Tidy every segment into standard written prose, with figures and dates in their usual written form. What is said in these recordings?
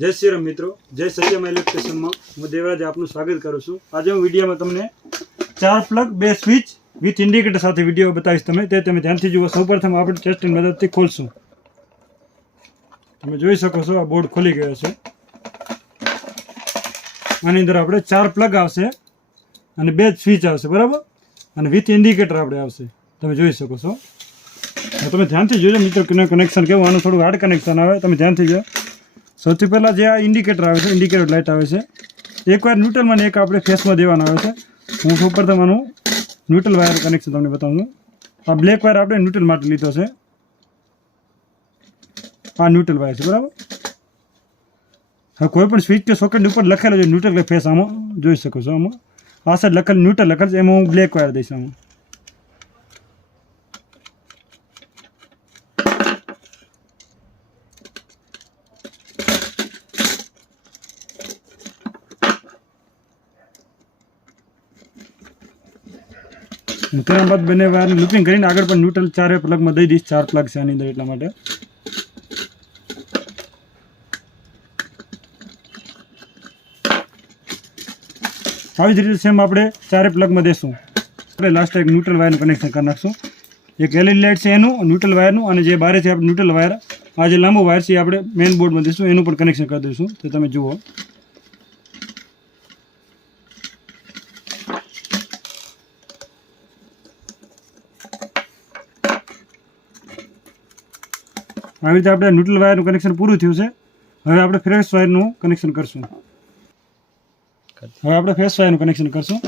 जय श्री राम मित्रों, जय सत्यम इलेक्ट्रिशियन में हूँ देवराज आपनु स्वागत करूँ छूँ। आज हूँ वीडियो में तमने 4 प्लग 2 स्विच विथ इंडिकेटर साथ वीडियो बताईश। तमे ध्यानथी जुओ। सौप्रथम आपणे टेस्टनी मददथी खोलशुं। तमे जोई शको छो आ बोर्ड खोली गयो छे। आनी अंदर आपणे 4 प्लग आवशे अने 2 स्विच आवशे, बराबर, अने विथ इंडिकेटर आपणे आवशे। तमे जोई शको छो। तमे ध्यानथी जोजो मित्रों कनेक्शन केवुं आनुं थोडुं हार्ड कनेक्शन आवे। तमे ध्यानथी जो સૌથી પહેલાં જે આ ઇન્ડિકેટર આવે છે, ઇન્ડિકેટર લાઇટ આવે છે, એકવાર ન્યુટ્રલમાં ને એક આપણે ફેસમાં દેવાનું આવે છે। હું ઉપર તમારું ન્યુટ્રલ વાયર કનેક્શન તમને બતાવું છું। આ બ્લેક વાયર આપણે ન્યુટ્રલ માટે લીધો છે। આ ન્યુટ્રલ વાયર છે, બરાબર। હવે કોઈ પણ સ્વિચ કે સોકેટની ઉપર લખેલો છે ન્યુટ્રલ કે ફેસ, આમાં જોઈ શકો છો। આમાં આ સાઈડ લખેલ ન્યુટ્રલ લખેલ છે, એમાં હું બ્લેક વાયર દઈશ આમાં। તેના બાદ બંને વાયરને લૂપિંગ કરીને આગળ પણ ન્યુટ્રલ 4 પ્લગમાં દઈ દઈશ। 4 પ્લગ છે આની અંદર, એટલા માટે। આવી જ રીતે સેમ આપણે 4 પ્લગમાં દેશું। આપણે લાસ્ટ એક ન્યુટ્રલ વાયરનું કનેક્શન કરી નાખશું। એક એલઈડી લાઇટ છે એનું, ન્યુટ્રલ વાયરનું, અને જે બહારથી આપણે ન્યુટ્રલ વાયર આ જે લાંબો વાયર છે એ આપણે મેઇન બોર્ડમાં દઈશું, એનું પણ કનેક્શન કરી દઈશું। તો તમે જુઓ, આવી રીતે આપણે ન્યુટ્રલ વાયરનું કનેક્શન પૂરું થયું છે। હવે આપણે ફ્રેશ વાયરનું કનેક્શન કરશું। હવે આપણે ફ્રેશ વાયરનું કનેક્શન કરશું,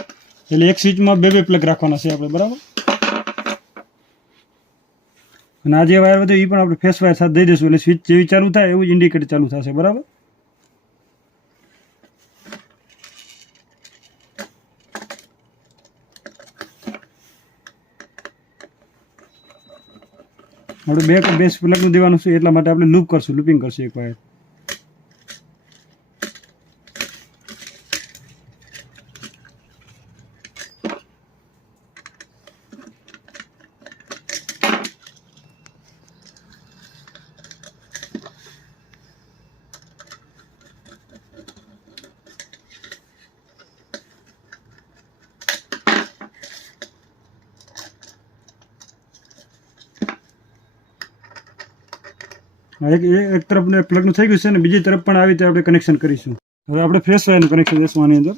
એટલે એક સ્વિચમાં 2 પ્લગ રાખવાના છે આપણે, બરાબર। અને આ જે વાયર વધ્યો એ પણ આપણે ફ્રેશ વાયર સાથે દઈ દઈશું, એટલે સ્વિચ જેવી ચાલુ થાય એવું જ ઇન્ડિકેટર ચાલુ થશે, બરાબર। આપણે બે પ્લગનું દેવાનું છે, એટલા માટે આપણે લૂપ કરશું, લૂપિંગ કરશું એક વાયર। એક તરફ પ્લગનું થઈ ગયું છે, અને બીજી તરફ પણ આવી રીતે આપણે કનેક્શન કરીશું। હવે આપણે ફ્રેશ વાયરનું કનેક્શન દઈશું આની અંદર।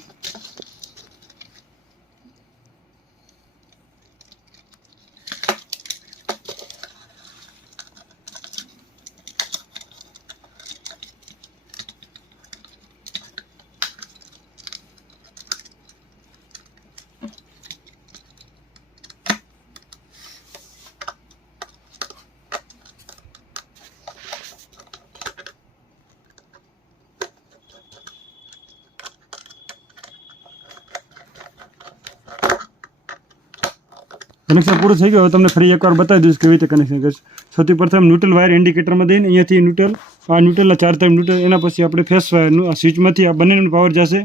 કનેક્શન પૂરું થઈ ગયું। હવે તમને ફરી એકવાર બતાવી દઈશ કેવી રીતે કનેક્શન કરીશ। સૌથી પ્રથમ ન્યુટ્રલ વાયર ઇન્ડિકેટરમાં દઈને અહીંયાથી ન્યુટ્રલ, આ ન્યુટ્રલના 4 તરફ ન્યુટ્રલ, એના પછી આપણે ફેસ વાયરનું આ સ્વિચમાંથી આ બંનેનું પાવર જશે,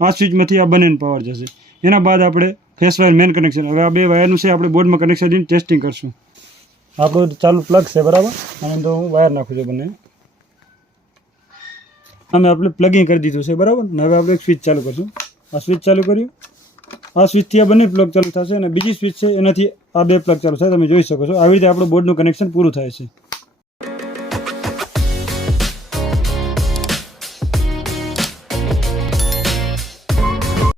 આ સ્વિચમાંથી આ બંનેનું પાવર જશે। એના બાદ આપણે ફેસ વાયર મેન કનેક્શન। હવે આ 2 વાયરનું છે આપણે બોર્ડમાં કનેક્શન દઈને ટેસ્ટિંગ કરશું। આપણું ચાલુ પ્લગ છે, બરાબર, અને તો હું વાયર નાખું છું બંને। અમે આપણે પ્લગિંગ કરી દીધું છે, બરાબર। અને હવે આપણે એક સ્વિચ ચાલુ કરશું। આ સ્વિચ ચાલુ કર્યું, આ સ્વિચથી આ બંને પ્લગ ચાલુ થશે, અને બીજી સ્વિચ છે એનાથી આ 2 પ્લગ ચાલુ થાય। તમે જોઈ શકો છો આવી રીતે આપણું બોર્ડનું કનેક્શન પૂરું થાય છે।